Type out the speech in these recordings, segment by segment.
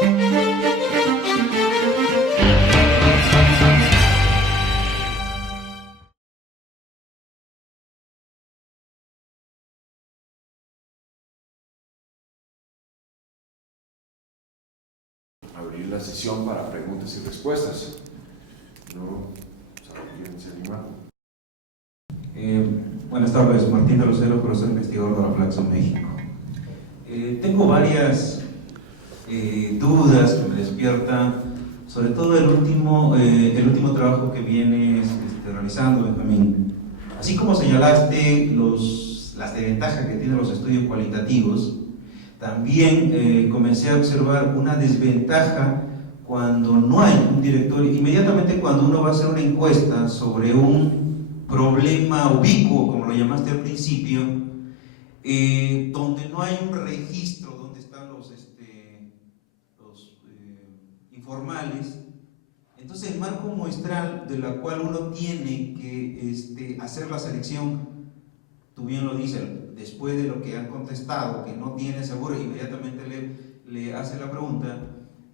Abrir la sesión para preguntas y respuestas. No, ¿quién se anima? Buenas tardes, Martín de Lucero, profesor investigador de la Flaxo México. Tengo varias dudas que me despiertan, sobre todo el último trabajo que vienes realizando, Benjamín. Así como señalaste las desventajas que tienen los estudios cualitativos, también comencé a observar una desventaja cuando no hay un director. Inmediatamente cuando uno va a hacer una encuesta sobre un problema ubicuo, como lo llamaste al principio, donde no hay un registro donde están los informales, entonces el marco muestral de la cual uno tiene que hacer la selección, tú bien lo dices, después de lo que han contestado, que no tiene seguro, inmediatamente le hace la pregunta,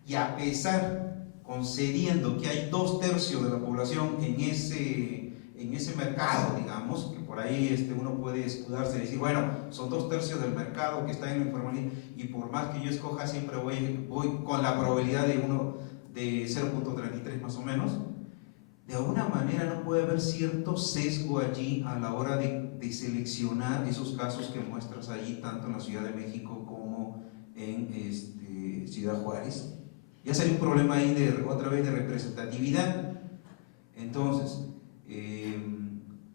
y a pesar, concediendo que hay 2/3 de la población en ese mercado, digamos, que por ahí uno puede escudarse y decir, bueno, son 2/3 del mercado que está en la informalidad, y por más que yo escoja, siempre voy con la probabilidad de 0.33 más o menos. De alguna manera no puede haber cierto sesgo allí a la hora de seleccionar esos casos que muestras allí, tanto en la Ciudad de México como en Ciudad Juárez. Ya sería un problema ahí otra vez de representatividad. Entonces,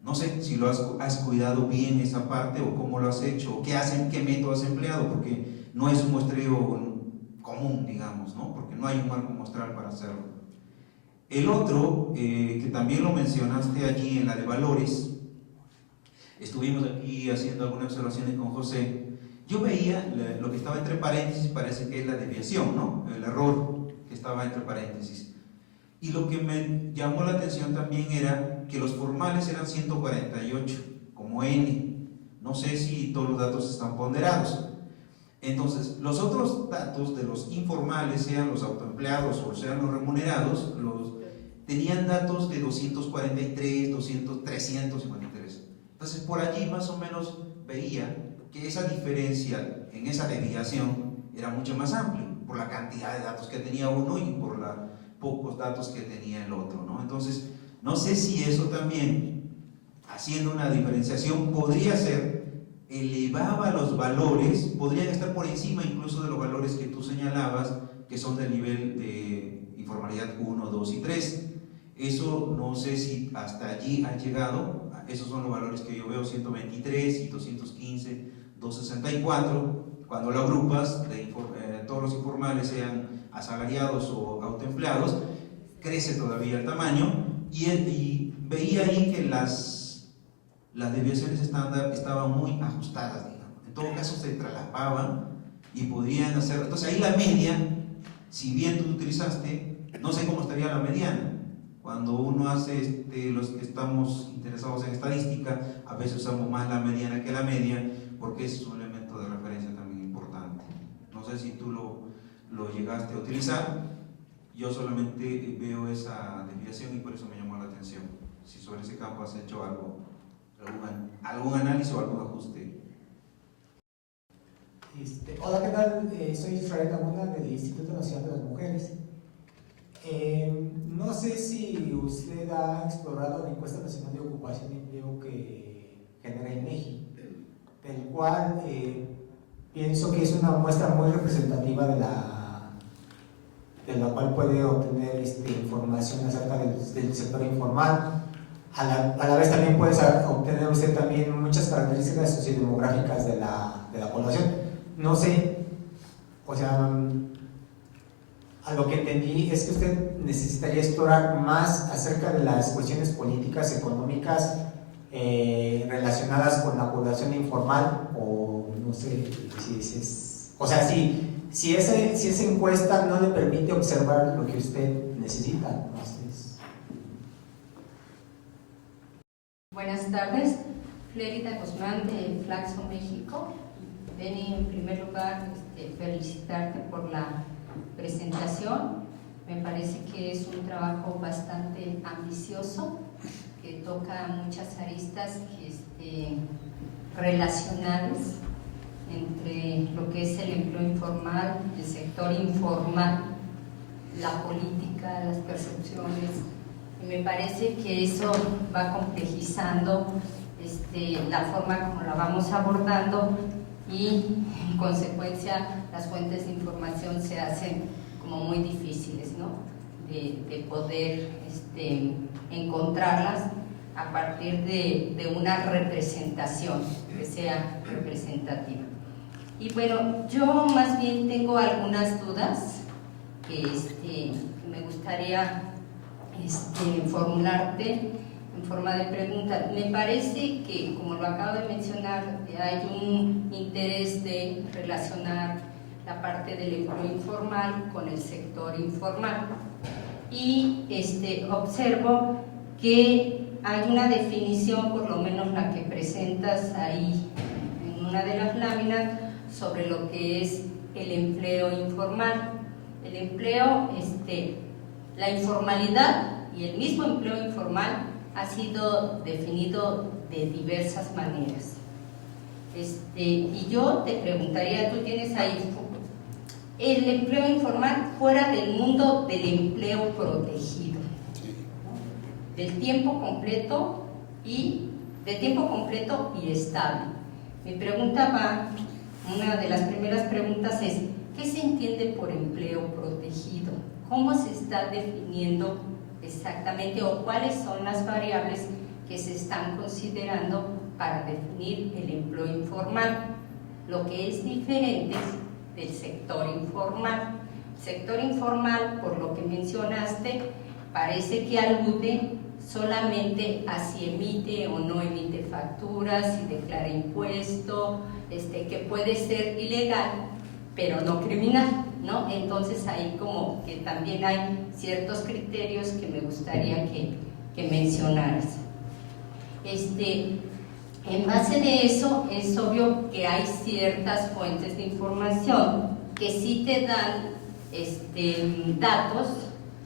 no sé si has cuidado bien esa parte o cómo lo has hecho, o qué método has empleado, porque no es un muestreo común, digamos, ¿no? Porque no hay un marco muestral para hacerlo. El otro, que también lo mencionaste allí en la de valores, estuvimos aquí haciendo algunas observaciones con José. Yo veía lo que estaba entre paréntesis, parece que es la desviación, ¿no? El error que estaba entre paréntesis. Y lo que me llamó la atención también era que los formales eran 148, como N. No sé si todos los datos están ponderados. Entonces, los otros datos de los informales, sean los autoempleados o sean los remunerados, tenían datos de 243, 200, 353. Entonces, por allí más o menos veía que esa diferencia en esa desviación era mucho más amplia, por la cantidad de datos que tenía uno y por los pocos datos que tenía el otro, ¿no? Entonces, no sé si eso también, haciendo una diferenciación, podría ser, elevaba los valores, podrían estar por encima incluso de los valores que tú señalabas, que son del nivel de informalidad 1, 2 y 3. Eso no sé si hasta allí han llegado. Esos son los valores que yo veo, 123 y 215, 264. Cuando lo agrupas, todos los informales, sean asalariados o autoempleados, crece todavía el tamaño, y veía ahí que las desviaciones estándar estaban muy ajustadas, digamos. En todo caso se traslapaban y podían hacer. Entonces ahí la media, si bien tú utilizaste, no sé cómo estaría la mediana. Cuando uno hace, los que estamos interesados en estadística, a veces usamos más la mediana que la media, porque es un elemento de referencia también importante. No sé si tú lo llegaste a utilizar. Yo solamente veo esa desviación y por eso me llamó la atención. Si sobre ese campo has hecho algún análisis o algún ajuste. Hola, ¿qué tal? Soy Israel Laguna del Instituto Nacional de las Mujeres. No sé si usted ha explorado la encuesta nacional de ocupación y empleo que genera INEGI, del cual pienso que es una muestra muy representativa de la cual puede obtener información acerca del sector informal. A la vez también puede obtener usted también muchas características sociodemográficas de la población. No sé, o sea, a lo que entendí es que usted necesitaría explorar más acerca de las cuestiones políticas, económicas relacionadas con la población informal, o no sé si esa encuesta no le permite observar lo que usted necesita. Entonces. Buenas tardes, Flerita Guzmán de Flaxo México. Beni, en primer lugar, felicitarte por la presentación. Me parece que es un trabajo bastante ambicioso, que toca muchas aristas relacionadas entre lo que es el empleo informal, el sector informal, la política, las percepciones. Y me parece que eso va complejizando la forma como la vamos abordando y en consecuencia las fuentes de información se hacen como muy difíciles, ¿no? de poder encontrarlas a partir de una representación que sea representativa. Y bueno, yo más bien tengo algunas dudas que me gustaría formularte en forma de pregunta. Me parece que, como lo acabo de mencionar, hay un interés de relacionar la parte del empleo informal con el sector informal. Y observo que hay una definición, por lo menos la que presentas ahí en una de las láminas, sobre lo que es el empleo informal. El empleo, la informalidad y el mismo empleo informal ha sido definido de diversas maneras. Y yo te preguntaría, tú tienes ahí el empleo informal fuera del mundo del empleo protegido, ¿no? Del tiempo completo y estable. Mi pregunta va, una de las primeras preguntas es, ¿qué se entiende por empleo protegido? ¿Cómo se está definiendo exactamente o cuáles son las variables que se están considerando para definir el empleo informal? Lo que es diferente del sector informal. El sector informal, por lo que mencionaste, parece que alude solamente a si emite o no emite facturas, si declara impuesto, que puede ser ilegal, pero no criminal, ¿no? Entonces ahí como que también hay ciertos criterios que me gustaría que mencionaras. En base de eso, es obvio que hay ciertas fuentes de información que sí te dan datos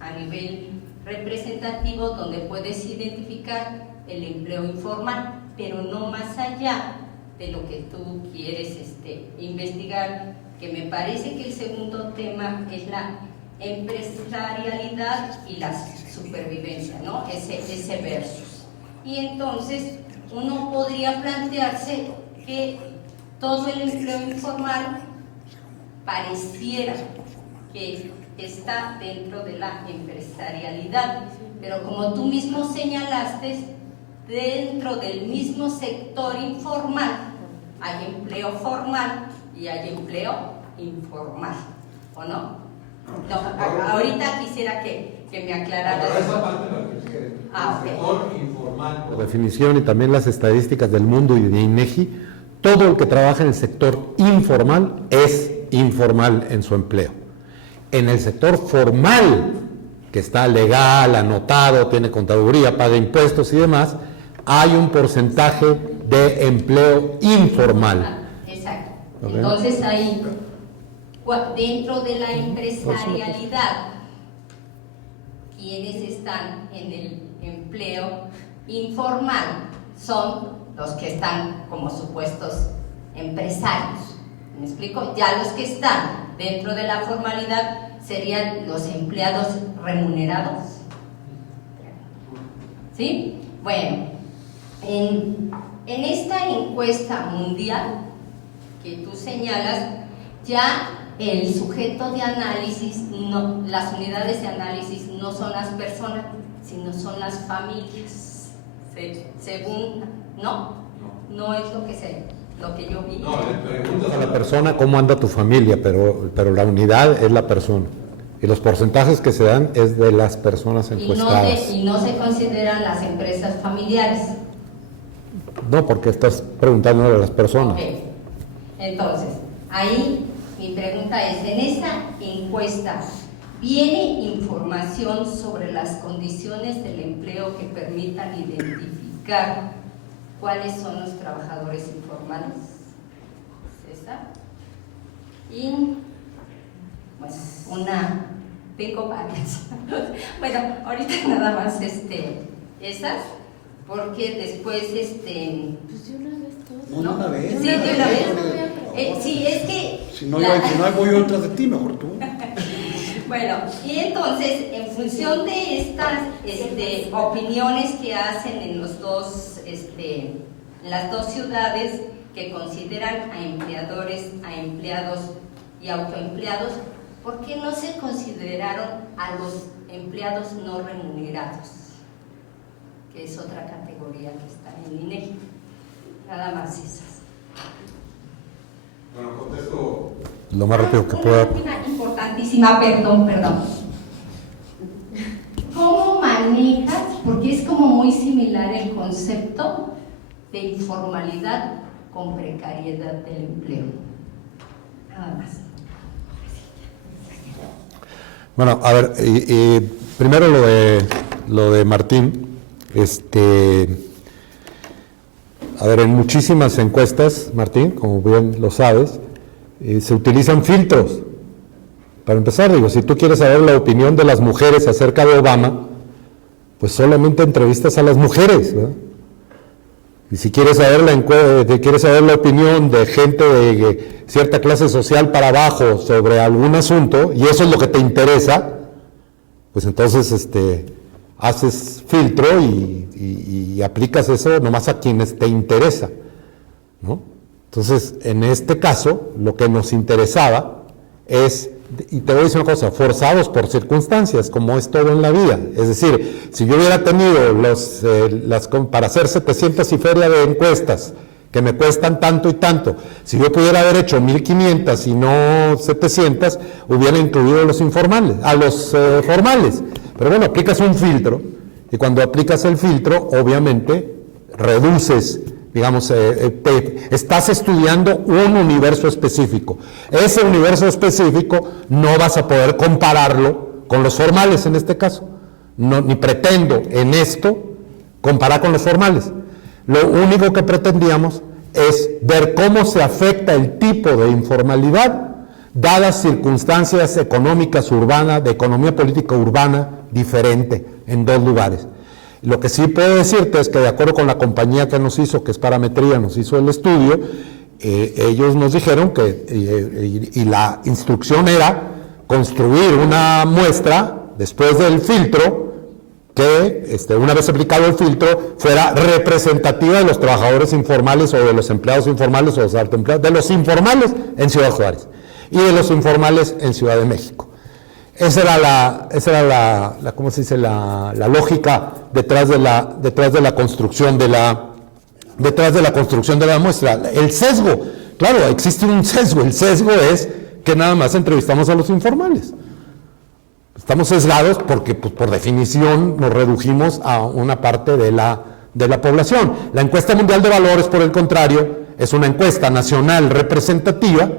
a nivel representativo donde puedes identificar el empleo informal, pero no más allá de lo que tú quieres investigar, que me parece que el segundo tema es la empresarialidad y la supervivencia, ¿no? Ese versus. Y entonces uno podría plantearse que todo el empleo informal pareciera que está dentro de la empresarialidad, pero como tú mismo señalaste, dentro del mismo sector informal hay empleo formal y hay empleo informal, ¿o no? No, ahorita quisiera que me aclararas. Esa parte la que el sector informal. La definición y también las estadísticas del mundo y de INEGI, todo el que trabaja en el sector informal es informal en su empleo. En el sector formal, que está legal, anotado, tiene contaduría, paga impuestos y demás, hay un porcentaje de empleo informal. Exacto. ¿Okay? Entonces ahí, dentro de la empresarialidad, quienes están en el empleo informal son los que están como supuestos empresarios. ¿Me explico? Ya los que están dentro de la formalidad serían los empleados remunerados. ¿Sí? Bueno, en esta encuesta mundial que tú señalas, ya el sujeto de análisis, las unidades de análisis no son las personas, sino son las familias. Según, no es lo que yo vi. No, le preguntas A la persona, ¿cómo anda tu familia? Pero la unidad es la persona. Y los porcentajes que se dan es de las personas encuestadas. Y no se consideran las empresas familiares. No, porque estás preguntando a las personas. Ok. Entonces, ahí mi pregunta es, en esa encuesta, ¿viene información sobre las condiciones del empleo que permitan identificar cuáles son los trabajadores informales? ¿César? y pues tengo varias. Bueno, ahorita nada más esas, porque después Pues de una vez todo. No, una vez. Sí, de una vez. Sí, es que Si no, voy yo detrás de ti, mejor tú. bueno, y entonces, en función de estas opiniones que hacen en las dos ciudades que consideran a empleadores, a empleados y autoempleados, ¿por qué no se consideraron a los empleados no remunerados? Que es otra categoría que está en INEGI. Nada más esas. Bueno, contesto. Lo más rápido que Una pueda. última importantísima, perdón. ¿Cómo manejas? Porque es como muy similar el concepto de informalidad con precariedad del empleo. Nada más. Bueno, a ver, primero lo de Martín. A ver, en muchísimas encuestas, Martín, como bien lo sabes, se utilizan filtros. Para empezar, digo, si tú quieres saber la opinión de las mujeres acerca de Obama, pues solamente entrevistas a las mujeres, ¿verdad? Y si quieres saber la opinión de gente de cierta clase social para abajo sobre algún asunto, y eso es lo que te interesa, pues entonces haces filtro y aplicas eso nomás a quienes te interesa, ¿no? Entonces, en este caso, lo que nos interesaba es, y te voy a decir una cosa, forzados por circunstancias, como es todo en la vida. Es decir, si yo hubiera tenido para hacer 700 y feria de encuestas, que me cuestan tanto y tanto, si yo pudiera haber hecho 1500 y no 700, hubiera incluido los informales, a los formales. Pero bueno, aplicas un filtro, y cuando aplicas el filtro, obviamente, reduces, digamos, estás estudiando un universo específico. Ese universo específico no vas a poder compararlo con los formales en este caso. No, ni pretendo en esto comparar con los formales. Lo único que pretendíamos es ver cómo se afecta el tipo de informalidad dadas circunstancias económicas urbanas, de economía política urbana diferente en dos lugares. Lo que sí puedo decirte es que de acuerdo con la compañía que nos hizo, que es Parametría, nos hizo el estudio, ellos nos dijeron que, y la instrucción era construir una muestra después del filtro, que una vez aplicado el filtro fuera representativa de los trabajadores informales o de los empleados informales o de los autoempleados, de los informales en Ciudad Juárez y de los informales en Ciudad de México. Esa era la ¿cómo se dice? La lógica detrás de la construcción de la muestra. El sesgo, claro, existe un sesgo. El sesgo es que nada más entrevistamos a los informales. Estamos sesgados porque, pues, por definición, nos redujimos a una parte de la población. La encuesta mundial de valores, por el contrario, es una encuesta nacional representativa,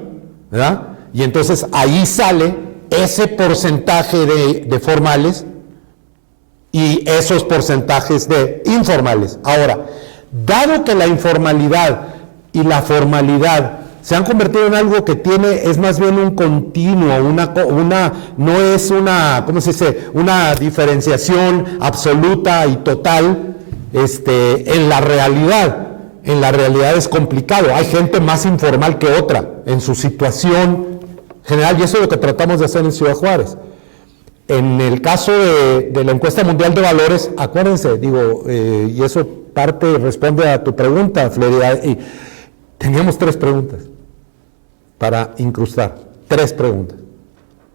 ¿verdad? Y entonces ahí sale ese porcentaje de formales y esos porcentajes de informales. Ahora, dado que la informalidad y la formalidad se han convertido en algo que es más bien un continuo, no es una, ¿cómo se dice?, una diferenciación absoluta y total, en la realidad es complicado. Hay gente más informal que otra en su situación general, y eso es lo que tratamos de hacer en Ciudad Juárez. En el caso de la encuesta mundial de valores, acuérdense, y eso responde a tu pregunta, Fleria, y teníamos 3 preguntas para incrustar, 3 preguntas.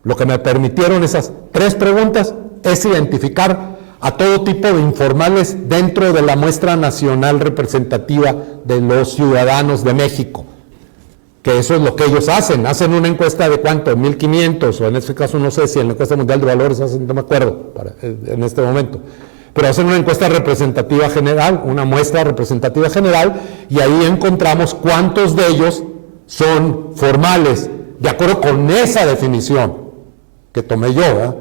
Lo que me permitieron esas 3 preguntas es identificar a todo tipo de informales dentro de la muestra nacional representativa de los ciudadanos de México, que eso es lo que ellos hacen una encuesta de ¿cuánto? 1500, o en este caso no sé si en la encuesta mundial de valores hacen, no me acuerdo en este momento, pero hacen una encuesta representativa general, una muestra representativa general, y ahí encontramos cuántos de ellos son formales, de acuerdo con esa definición que tomé yo, ¿verdad?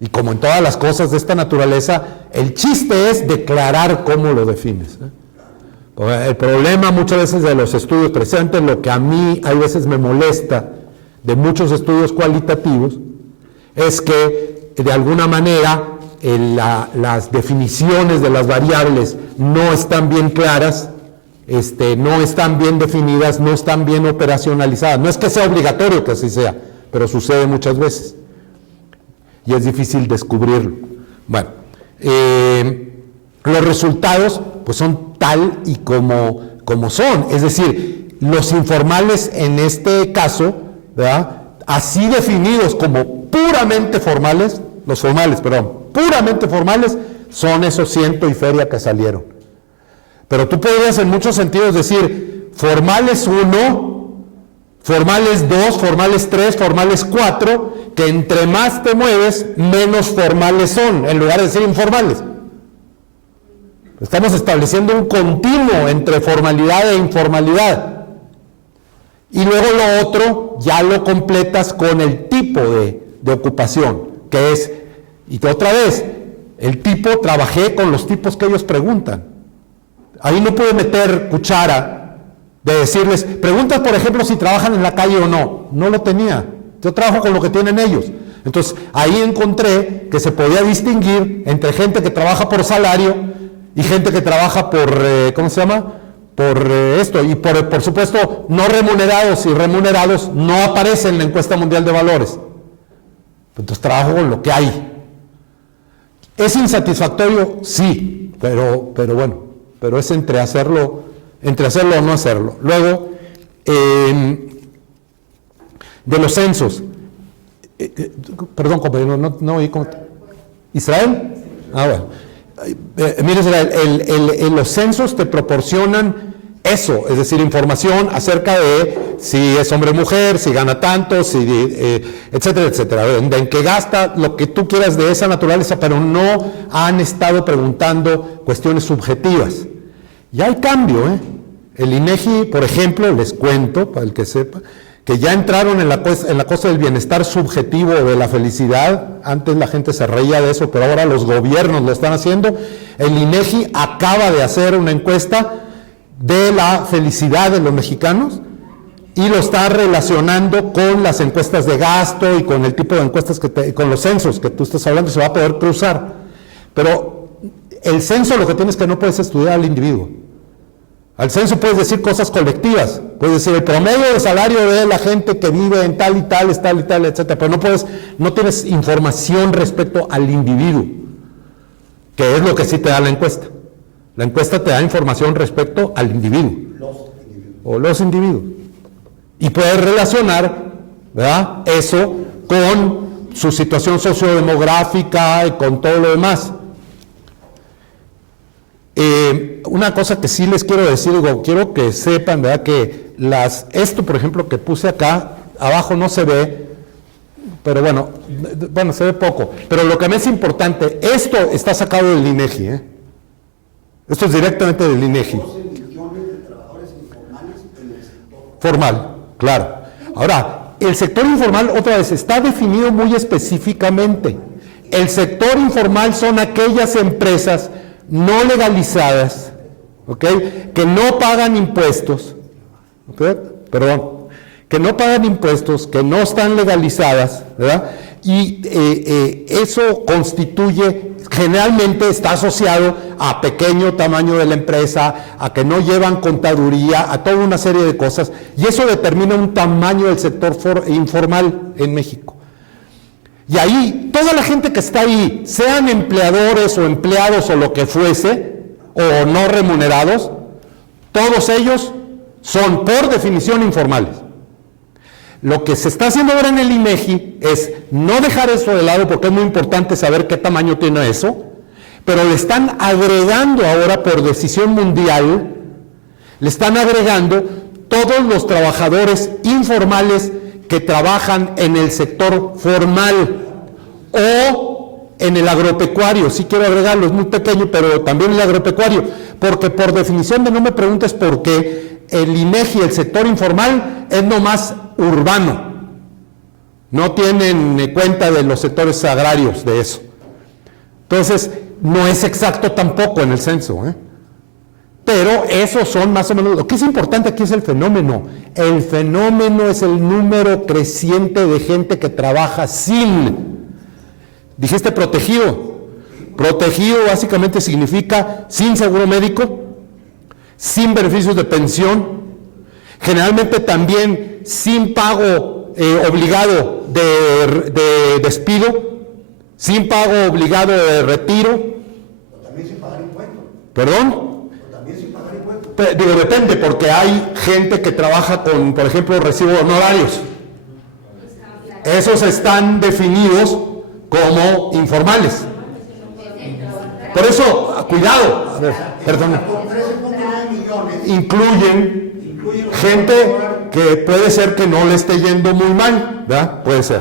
Y como en todas las cosas de esta naturaleza, el chiste es declarar cómo lo defines, ¿eh? El problema muchas veces de los estudios, precisamente lo que a mí hay veces me molesta, de muchos estudios cualitativos es que de alguna manera las definiciones de las variables no están bien claras, no están bien definidas, no están bien operacionalizadas. No es que sea obligatorio que así sea, pero sucede muchas veces y es difícil descubrirlo. Bueno, los resultados pues son tal y como son, es decir, los informales en este caso, ¿verdad?, así definidos como puramente formales, los formales, perdón, puramente formales, son esos 100 y feria que salieron. Pero tú podrías en muchos sentidos decir formales 1, formales 2, formales 3, formales 4, que entre más te mueves, menos formales son, en lugar de decir informales. Estamos estableciendo un continuo entre formalidad e informalidad. Y luego lo otro ya lo completas con el tipo de ocupación, que es, y que otra vez, el tipo, trabajé con los tipos que ellos preguntan. Ahí no puedo meter cuchara de decirles, preguntas por ejemplo si trabajan en la calle o no. No lo tenía. Yo trabajo con lo que tienen ellos. Entonces ahí encontré que se podía distinguir entre gente que trabaja por salario y gente que trabaja por, ¿cómo se llama? Por esto. Y por supuesto, no remunerados y remunerados no aparecen en la encuesta mundial de valores. Entonces trabajo con lo que hay. ¿Es insatisfactorio? Sí, pero bueno, pero es entre hacerlo o no hacerlo. Luego, de los censos, perdón compañero, no oí cómo. ¿Israel? Ah, bueno. Mire, Israel, los censos te proporcionan eso, es decir, información acerca de si es hombre o mujer, si gana tanto, etcétera, etcétera, en que gasta lo que tú quieras de esa naturaleza, pero no han estado preguntando cuestiones subjetivas. Ya hay cambio, ¿eh? El INEGI, por ejemplo, les cuento, para el que sepa, que ya entraron en la cosa del bienestar subjetivo o de la felicidad. Antes la gente se reía de eso, pero ahora los gobiernos lo están haciendo. El INEGI acaba de hacer una encuesta de la felicidad de los mexicanos y lo está relacionando con las encuestas de gasto y con el tipo de encuestas con los censos que tú estás hablando, se va a poder cruzar. Pero el censo lo que tienes es que no puedes estudiar al individuo. Al censo puedes decir cosas colectivas, puedes decir el promedio de salario de la gente que vive en tal y tal, etcétera, pero no tienes información respecto al individuo, que es lo que sí te da la encuesta. La encuesta te da información respecto al individuo, o los individuos, y puedes relacionar, ¿verdad?, eso con su situación sociodemográfica y con todo lo demás. Una cosa que sí les quiero decir, quiero que sepan, ¿verdad?, que esto, por ejemplo, que puse acá, abajo no se ve, pero bueno, se ve poco, pero lo que me es importante, esto está sacado del INEGI, esto es directamente del INEGI. 12 millones de trabajadores informales en el sector formal, claro. Ahora, el sector informal, otra vez, está definido muy específicamente. El sector informal son aquellas empresas no legalizadas, ¿ok?, que no pagan impuestos, ¿ok?, perdón, que no pagan impuestos, que no están legalizadas, ¿verdad? Y eso generalmente está asociado a pequeño tamaño de la empresa, a que no llevan contaduría, a toda una serie de cosas, y eso determina un tamaño del sector informal en México. Y ahí, toda la gente que está ahí, sean empleadores o empleados o lo que fuese, o no remunerados, todos ellos son por definición informales. Lo que se está haciendo ahora en el INEGI es no dejar eso de lado, porque es muy importante saber qué tamaño tiene eso, pero le están agregando ahora por decisión mundial, le están agregando todos los trabajadores informales que trabajan en el sector formal o en el agropecuario. Sí quiero agregarlo, es muy pequeño, pero también el agropecuario, porque por definición de no me preguntes por qué, el INEGI, el sector informal, es nomás urbano. No tienen cuenta de los sectores agrarios de eso. Entonces, no es exacto tampoco en el censo, Pero esos son más o menos, lo que es importante aquí es el fenómeno. El fenómeno es el número creciente de gente que trabaja sin, dijiste protegido. Protegido básicamente significa sin seguro médico, sin beneficios de pensión, generalmente también sin pago obligado de despido, sin pago obligado de retiro. O también sin pagar impuestos. ¿Perdón? O también sin pagar impuestos. Digo, depende, porque hay gente que trabaja con, por ejemplo, recibo honorarios. Esos están definidos como informales. Por eso, cuidado, a ver, perdón. Con 13.9 millones. Incluyen gente que puede ser que no le esté yendo muy mal, ¿verdad? Puede ser.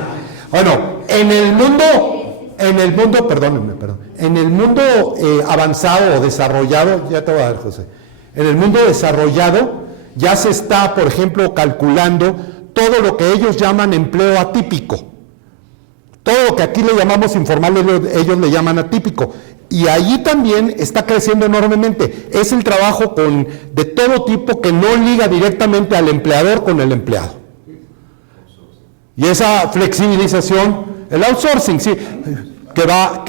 Bueno, en el mundo, perdónenme, en el mundo avanzado o desarrollado, ya te voy a dar, José, en el mundo desarrollado ya se está, por ejemplo, calculando todo lo que ellos llaman empleo atípico. Todo lo que aquí le llamamos informal, ellos le llaman atípico. Y allí también está creciendo enormemente. Es el trabajo de todo tipo que no liga directamente al empleador con el empleado. Y esa flexibilización, el outsourcing, sí, que va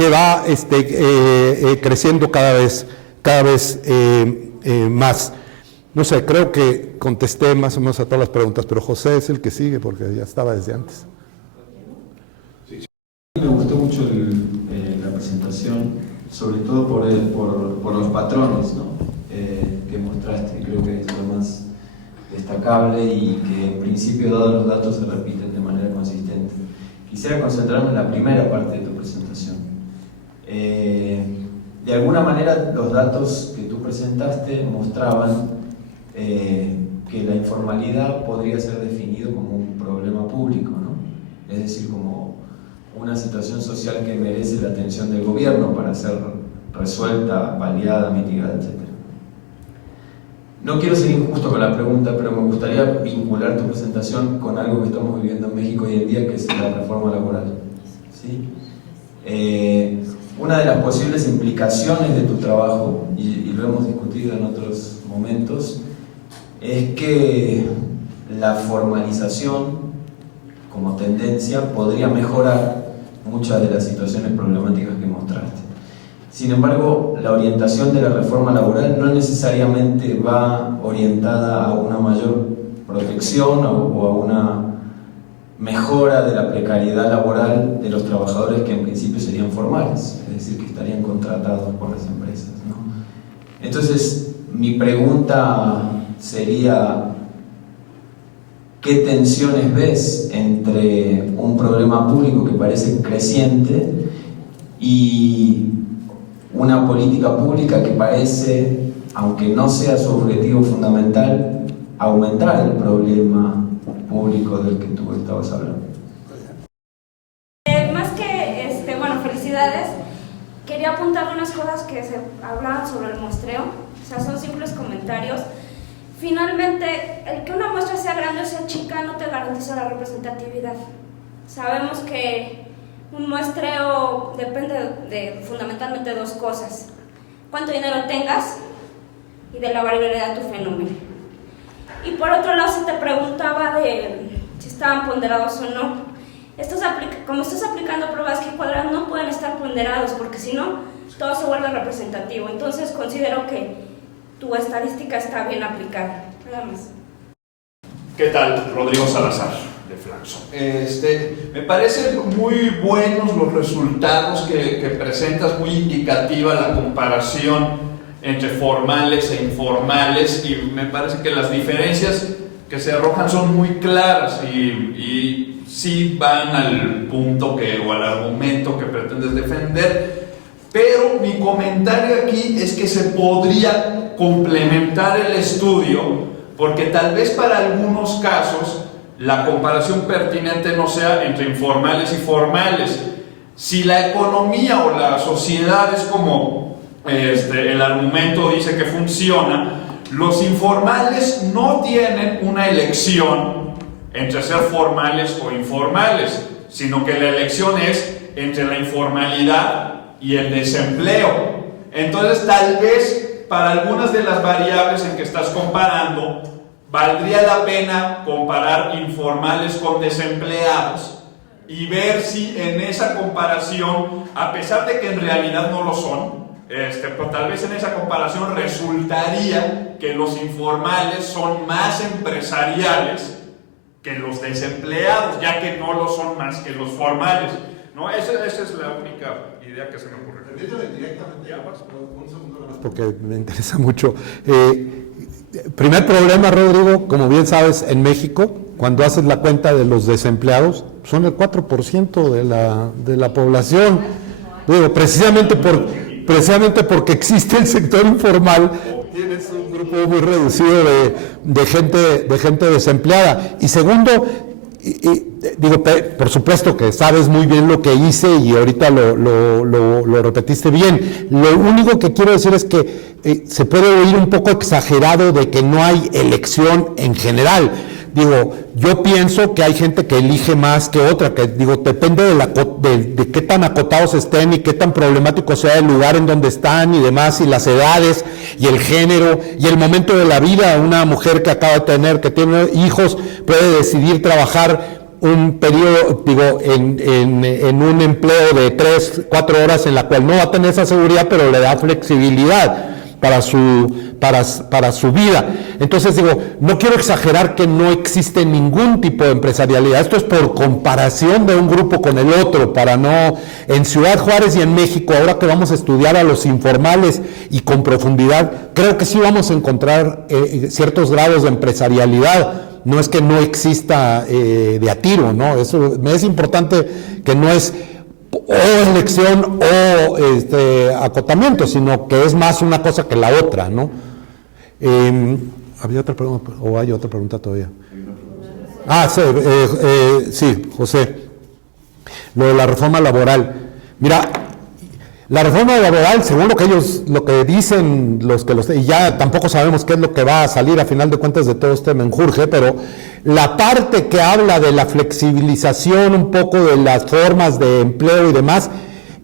creciendo cada vez más. No sé, creo que contesté más o menos a todas las preguntas, pero José es el que sigue porque ya estaba desde antes. Me gustó mucho la presentación, sobre todo por los patrones, ¿no? Que mostraste. Creo que es lo más destacable y que en principio, dados los datos, se repiten de manera consistente. Quisiera concentrarme en la primera parte de tu presentación. De alguna manera, los datos que tú presentaste mostraban que la informalidad podría ser definido como un problema público, ¿no? Es decir, como una situación social que merece la atención del gobierno para ser resuelta, paliada, mitigada, etc. No quiero ser injusto con la pregunta, pero me gustaría vincular tu presentación con algo que estamos viviendo en México hoy en día, que es la reforma laboral. ¿Sí? Una de las posibles implicaciones de tu trabajo, y lo hemos discutido en otros momentos, es que la formalización como tendencia podría mejorar muchas de las situaciones problemáticas que mostraste. Sin embargo, la orientación de la reforma laboral no necesariamente va orientada a una mayor protección o a una mejora de la precariedad laboral de los trabajadores que en principio serían formales, es decir, que estarían contratados por las empresas, ¿no? Entonces, mi pregunta sería: ¿qué tensiones ves entre un problema público que parece creciente y una política pública que parece, aunque no sea su objetivo fundamental, aumentar el problema público del que tú estabas hablando? Más que, bueno, felicidades. Quería apuntar unas cosas que se hablaban sobre el muestreo, o sea, son simples comentarios. Finalmente, el que una muestra sea grande o sea chica no te garantiza la representatividad. Sabemos que un muestreo depende de fundamentalmente dos cosas: cuánto dinero tengas y de la variabilidad de tu fenómeno. Y por otro lado, se te preguntaba de si estaban ponderados o no. Como estás aplicando pruebas que cuadradas, no pueden estar ponderados, porque si no, todo se vuelve representativo. Entonces considero que tu estadística está bien aplicada. Nada más. ¿Qué tal? Rodrigo Salazar, de Flaxo. Me parecen muy buenos los resultados que presentas, muy indicativa la comparación entre formales e informales, y me parece que las diferencias que se arrojan son muy claras y sí van al punto o al argumento que pretendes defender. Pero mi comentario aquí es que se podría complementar el estudio, porque tal vez para algunos casos la comparación pertinente no sea entre informales y formales. Si la economía o la sociedad es como el argumento dice que funciona, los informales no tienen una elección entre ser formales o informales, sino que la elección es entre la informalidad y el desempleo. Entonces tal vez para algunas de las variables en que estás comparando, valdría la pena comparar informales con desempleados y ver si en esa comparación, a pesar de que en realidad no lo son, pero tal vez en esa comparación resultaría que los informales son más empresariales que los desempleados, ya que no lo son más que los formales. No, esa es la única idea que se me ocurre. Directamente, un segundo nada más. Porque me interesa mucho. Primer problema, Rodrigo, como bien sabes, en México, cuando haces la cuenta de los desempleados, son el 4% de la población. Digo, precisamente porque existe el sector informal, tienes un grupo muy reducido de gente desempleada. Y segundo, digo, por supuesto que sabes muy bien lo que hice y ahorita lo repetiste bien. Lo único que quiero decir es que se puede oír un poco exagerado de que no hay elección en general. Digo, yo pienso que hay gente que elige más que otra, que digo, depende de qué tan acotados estén y qué tan problemático sea el lugar en donde están y demás, y las edades, y el género, y el momento de la vida. Una mujer que acaba de tener, que tiene hijos, puede decidir trabajar un periodo, digo, en un empleo de 3-4 horas en la cual no va a tener esa seguridad, pero le da flexibilidad para su vida. Entonces digo, no quiero exagerar que no existe ningún tipo de empresarialidad. Esto es por comparación de un grupo con el otro, para no... En Ciudad Juárez y en México, ahora que vamos a estudiar a los informales y con profundidad, creo que sí vamos a encontrar ciertos grados de empresarialidad. No es que no exista de a tiro, ¿no? Eso me es importante, que no es o elección o acotamiento, sino que es más una cosa que la otra, ¿no? ¿Había otra pregunta o hay otra pregunta todavía? Sí, José, lo de la reforma laboral. Mira, la reforma laboral, según lo que dicen y ya tampoco sabemos qué es lo que va a salir a final de cuentas de todo este menjurje, pero la parte que habla de la flexibilización un poco de las formas de empleo y demás,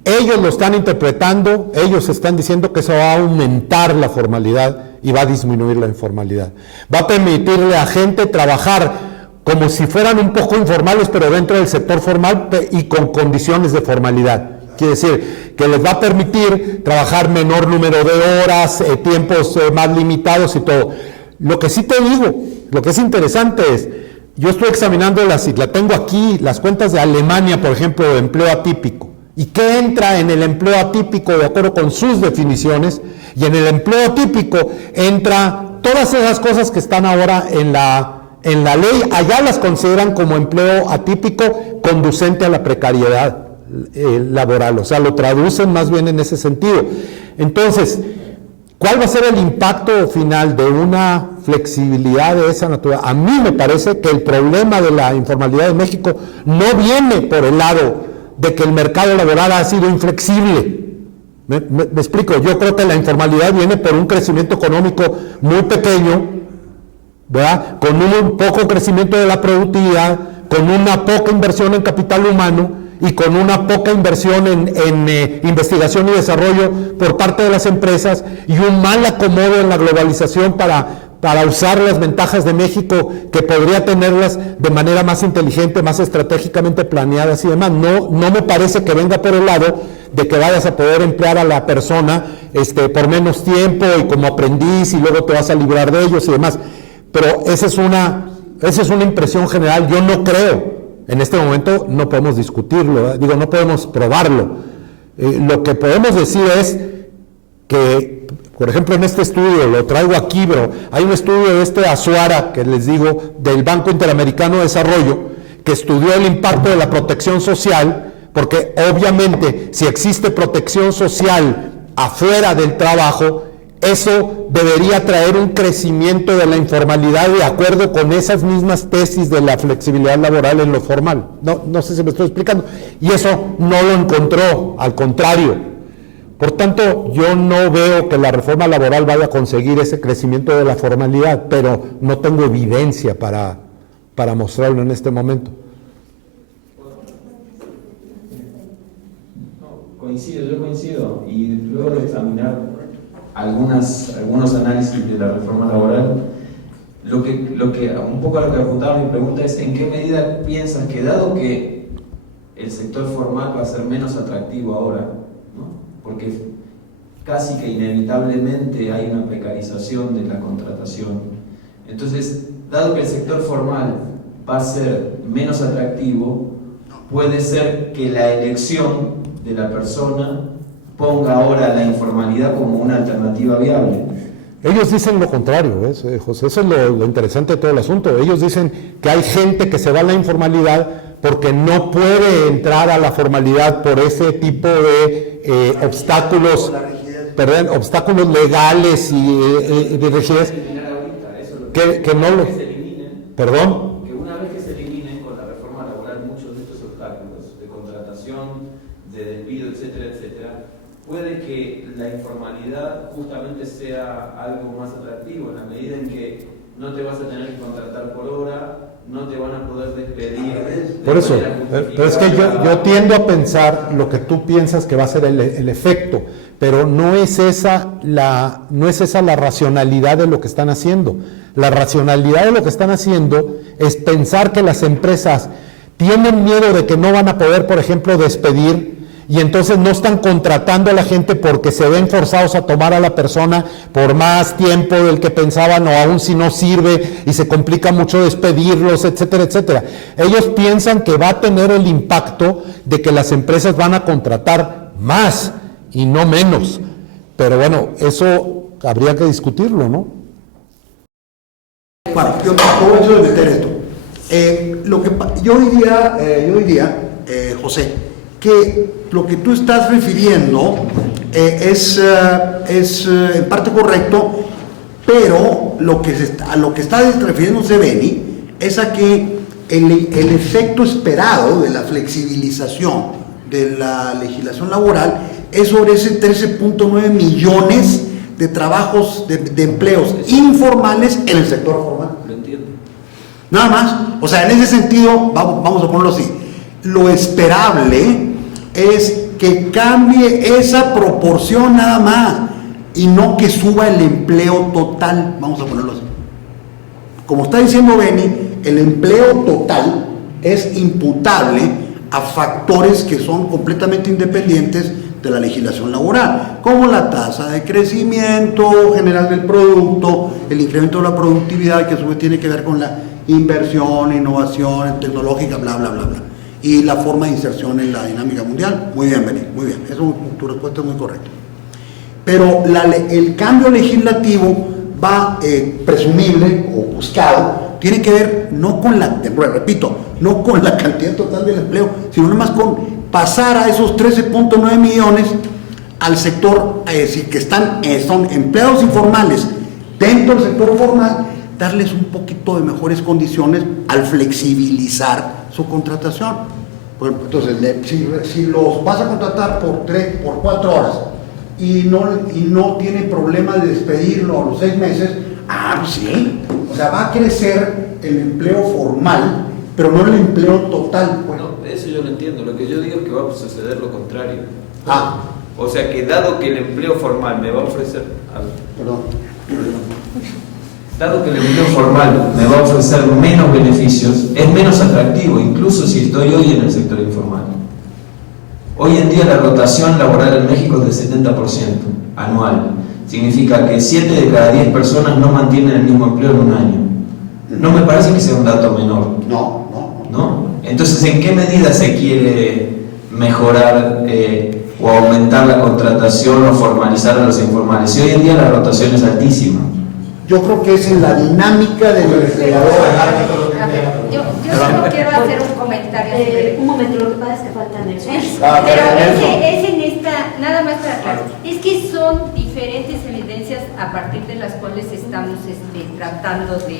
ellos lo están interpretando, ellos están diciendo que eso va a aumentar la formalidad y va a disminuir la informalidad. Va a permitirle a gente trabajar como si fueran un poco informales, pero dentro del sector formal y con condiciones de formalidad. Quiere decir que les va a permitir trabajar menor número de horas, tiempos más limitados y todo. Lo que sí te digo, lo que es interesante es, yo estoy examinando la tengo aquí, las cuentas de Alemania, por ejemplo, de empleo atípico. ¿Y qué entra en el empleo atípico de acuerdo con sus definiciones? Y en el empleo atípico entra todas esas cosas que están ahora en la ley. Allá las consideran como empleo atípico conducente a la precariedad laboral, o sea, lo traducen más bien en ese sentido. Entonces, ¿cuál va a ser el impacto final de una flexibilidad de esa naturaleza? A mí me parece que el problema de la informalidad de México no viene por el lado de que el mercado laboral ha sido inflexible. ¿Me explico? Yo creo que la informalidad viene por un crecimiento económico muy pequeño, ¿verdad? Con un poco crecimiento de la productividad, con una poca inversión en capital humano y con una poca inversión en investigación y desarrollo por parte de las empresas, y un mal acomodo en la globalización para usar las ventajas de México, que podría tenerlas de manera más inteligente, más estratégicamente planeadas y demás. No me parece que venga por el lado de que vayas a poder emplear a la persona por menos tiempo y como aprendiz y luego te vas a librar de ellos y demás. Pero esa es una impresión general. Yo no creo. En este momento no podemos discutirlo, no podemos probarlo. Lo que podemos decir es que, por ejemplo, en este estudio, lo traigo aquí, pero hay un estudio de Azuara, que les digo, del Banco Interamericano de Desarrollo, que estudió el impacto de la protección social, porque obviamente si existe protección social afuera del trabajo, eso debería traer un crecimiento de la informalidad de acuerdo con esas mismas tesis de la flexibilidad laboral en lo formal. No sé si me estoy explicando. Y eso no lo encontró, al contrario. Por tanto, yo no veo que la reforma laboral vaya a conseguir ese crecimiento de la formalidad, pero no tengo evidencia para mostrarlo en este momento. Yo coincido. Y luego de examinar algunos análisis de la reforma laboral. Un poco a lo que apuntaba mi pregunta es: ¿en qué medida piensas que, dado que el sector formal va a ser menos atractivo ahora, ¿no? Porque casi que inevitablemente hay una precarización de la contratación, entonces, dado que el sector formal va a ser menos atractivo, puede ser que la elección de la persona ponga ahora la informalidad como una alternativa viable? Ellos dicen lo contrario, ¿ves, José? Eso es lo interesante de todo el asunto. Ellos dicen que hay gente que se va a la informalidad porque no puede entrar a la formalidad por ese tipo de obstáculos legales y de rigidez. Que no lo... ¿Perdón? Que una vez que se eliminen con la reforma laboral muchos de estos obstáculos de contratación, de despido, etcétera, etcétera, puede que la informalidad justamente sea algo más atractivo, en la medida en que no te vas a tener que contratar por hora, no te van a poder despedir. Por eso, pero es que yo tiendo a pensar lo que tú piensas que va a ser el efecto, pero no es esa la racionalidad de lo que están haciendo. La racionalidad de lo que están haciendo es pensar que las empresas tienen miedo de que no van a poder, por ejemplo, despedir, y entonces no están contratando a la gente porque se ven forzados a tomar a la persona por más tiempo del que pensaban, o aún si no sirve y se complica mucho despedirlos, etcétera, etcétera. Ellos piensan que va a tener el impacto de que las empresas van a contratar más y no menos. Pero bueno, eso habría que discutirlo, ¿no? Bueno, yo aprovecho de meter esto. Yo diría, José, que lo que tú estás refiriendo es en parte correcto, pero a lo que está refiriéndose Beni es a que el efecto esperado de la flexibilización de la legislación laboral es sobre ese 13.9 millones de trabajos, de empleos informales en el sector formal. Lo entiendo. Nada más. O sea, en ese sentido, vamos a ponerlo así, lo esperable es que cambie esa proporción nada más y no que suba el empleo total. Vamos a ponerlo así. Como está diciendo Beni, el empleo total es imputable a factores que son completamente independientes de la legislación laboral, como la tasa de crecimiento general del producto, el incremento de la productividad, que a su vez tiene que ver con la inversión, innovación tecnológica, bla, bla, bla, bla, y la forma de inserción en la dinámica mundial. Muy bien, Beni, muy bien, tu respuesta es muy correcta. Pero el cambio legislativo va presumible o buscado, tiene que ver no con no con la cantidad total del empleo, sino nada más con pasar a esos 13.9 millones al sector, que son empleados informales dentro del sector formal, darles un poquito de mejores condiciones al flexibilizar su contratación. Bueno, entonces, si los vas a contratar por 4 horas y no tiene problema de despedirlo a los 6 meses, pues sí, o sea, va a crecer el empleo formal, pero no el empleo total. Bueno, eso yo lo entiendo. Lo que yo digo es que va a suceder lo contrario. O sea que dado que el empleo formal me va a ofrecer... Dado que el empleo formal me va a ofrecer menos beneficios, es menos atractivo, incluso si estoy hoy en el sector informal. Hoy en día la rotación laboral en México es del 70% anual. Significa que 7 de cada 10 personas no mantienen el mismo empleo en un año. No me parece que sea un dato menor. ¿No? Entonces, ¿en qué medida se quiere mejorar o aumentar la contratación o formalizar a los informales? Si hoy en día la rotación es altísima. Yo creo que es en la dinámica del empleador. Yo solo quiero hacer un comentario. Un momento, lo que pasa es que faltan el pero es en esta, nada más para aclarar, es que son diferentes evidencias a partir de las cuales estamos tratando de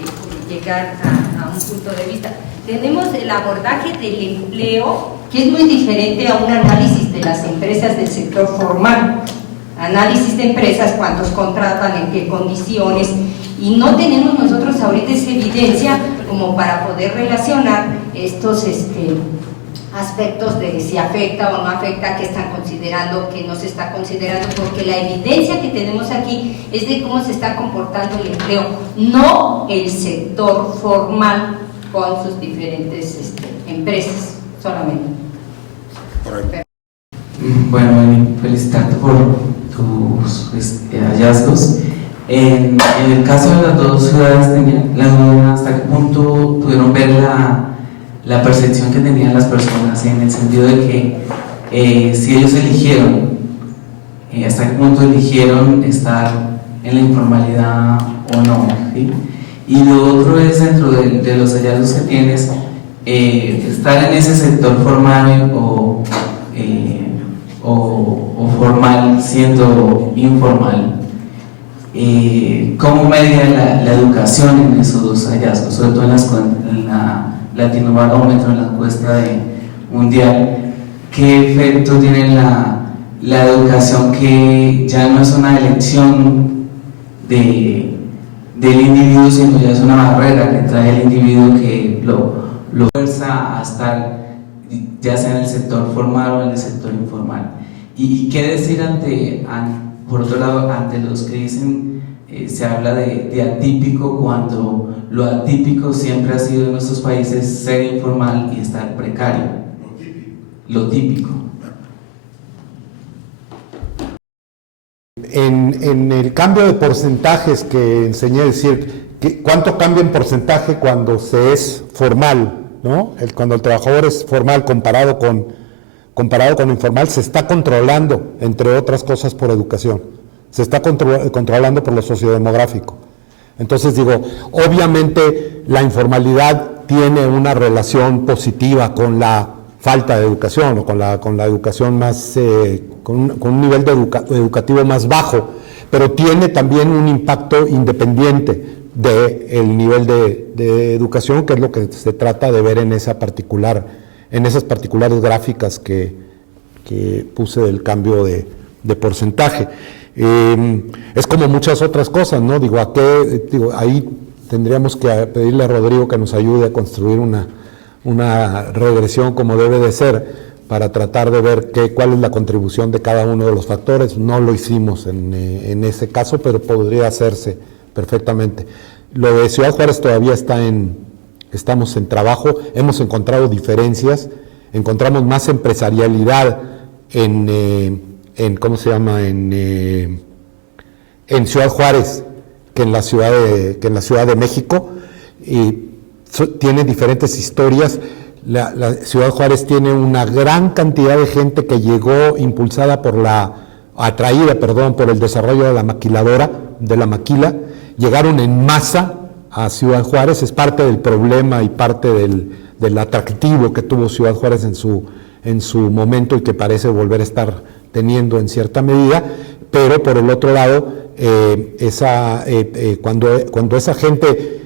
llegar a un punto de vista. Tenemos el abordaje del empleo, que es muy diferente a un análisis de las empresas del sector formal. Análisis de empresas, cuántos contratan, en qué condiciones, y no tenemos nosotros ahorita esa evidencia como para poder relacionar estos aspectos de si afecta o no afecta, qué están considerando, qué no se está considerando, porque la evidencia que tenemos aquí es de cómo se está comportando el empleo, no el sector formal con sus diferentes empresas solamente. Bueno, felicitarte por tus hallazgos. En el caso de las dos ciudades, ¿hasta qué punto pudieron ver la percepción que tenían las personas, en el sentido de que si ellos eligieron, hasta qué punto eligieron estar en la informalidad o no? ¿Sí? Y lo otro es, dentro de los hallazgos que tienes, estar en ese sector formal o formal siendo informal. ¿Cómo media la educación en esos dos hallazgos, sobre todo en la Latinobarómetro, en la encuesta mundial? ¿Qué efecto tiene la educación, que ya no es una elección del individuo, sino ya es una barrera que trae el individuo, que lo fuerza a estar ya sea en el sector formal o en el sector informal? ¿Y qué decir por otro lado, ante los que dicen, se habla de atípico, cuando lo atípico siempre ha sido en nuestros países ser informal y estar precario? Lo típico. En el cambio de porcentajes que enseñé a decir, ¿cuánto cambia en porcentaje cuando se es formal, ¿no? Cuando el trabajador es formal comparado con informal, se está controlando, entre otras cosas, por educación. Se está controlando por lo sociodemográfico. Entonces digo, obviamente la informalidad tiene una relación positiva con la falta de educación, o con la educación más, con un nivel educativo más bajo, pero tiene también un impacto independiente del nivel de educación, que es lo que se trata de ver en esas particulares gráficas que puse del cambio de porcentaje. Es como muchas otras cosas, ¿no? Ahí tendríamos que pedirle a Rodrigo que nos ayude a construir una regresión como debe de ser, para tratar de ver cuál es la contribución de cada uno de los factores. No lo hicimos en ese caso, pero podría hacerse perfectamente. Lo de Ciudad Juárez todavía estamos en trabajo. Hemos encontrado diferencias, encontramos más empresarialidad en Ciudad Juárez que en la Ciudad de México, y tiene diferentes historias. La Ciudad Juárez tiene una gran cantidad de gente que llegó impulsada atraída por el desarrollo de la maquiladora, de la maquila. Llegaron en masa a Ciudad Juárez. Es parte del problema y parte del atractivo que tuvo Ciudad Juárez en su momento, y que parece volver a estar teniendo en cierta medida. Pero por el otro lado, cuando esa gente,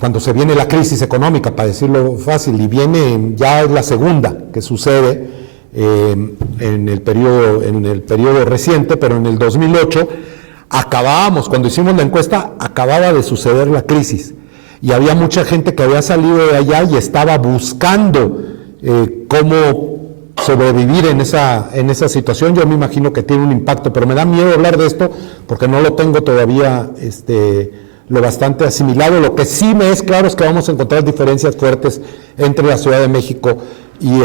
cuando se viene la crisis económica, para decirlo fácil, y ya es la segunda que sucede en el periodo reciente, pero en el 2008 cuando hicimos la encuesta, acababa de suceder la crisis, y había mucha gente que había salido de allá y estaba buscando cómo sobrevivir en esa situación. Yo me imagino que tiene un impacto, pero me da miedo hablar de esto porque no lo tengo todavía lo bastante asimilado. Lo que sí me es claro es que vamos a encontrar diferencias fuertes entre la Ciudad de México y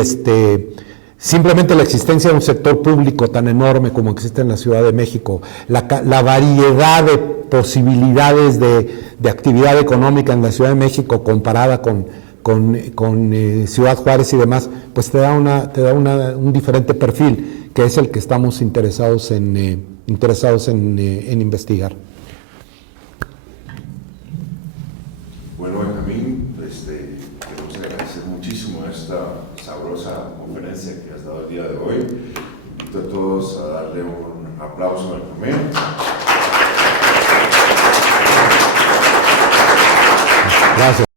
simplemente la existencia de un sector público tan enorme como existe en la Ciudad de México, la variedad de posibilidades de actividad económica en la Ciudad de México comparada con Ciudad Juárez y demás, pues te da un diferente perfil, que es el que estamos interesados en investigar. Bueno, Benjamín, queremos agradecer muchísimo esta sabrosa conferencia que has dado el día de hoy. Invito a todos a darle un aplauso a Benjamín. Gracias.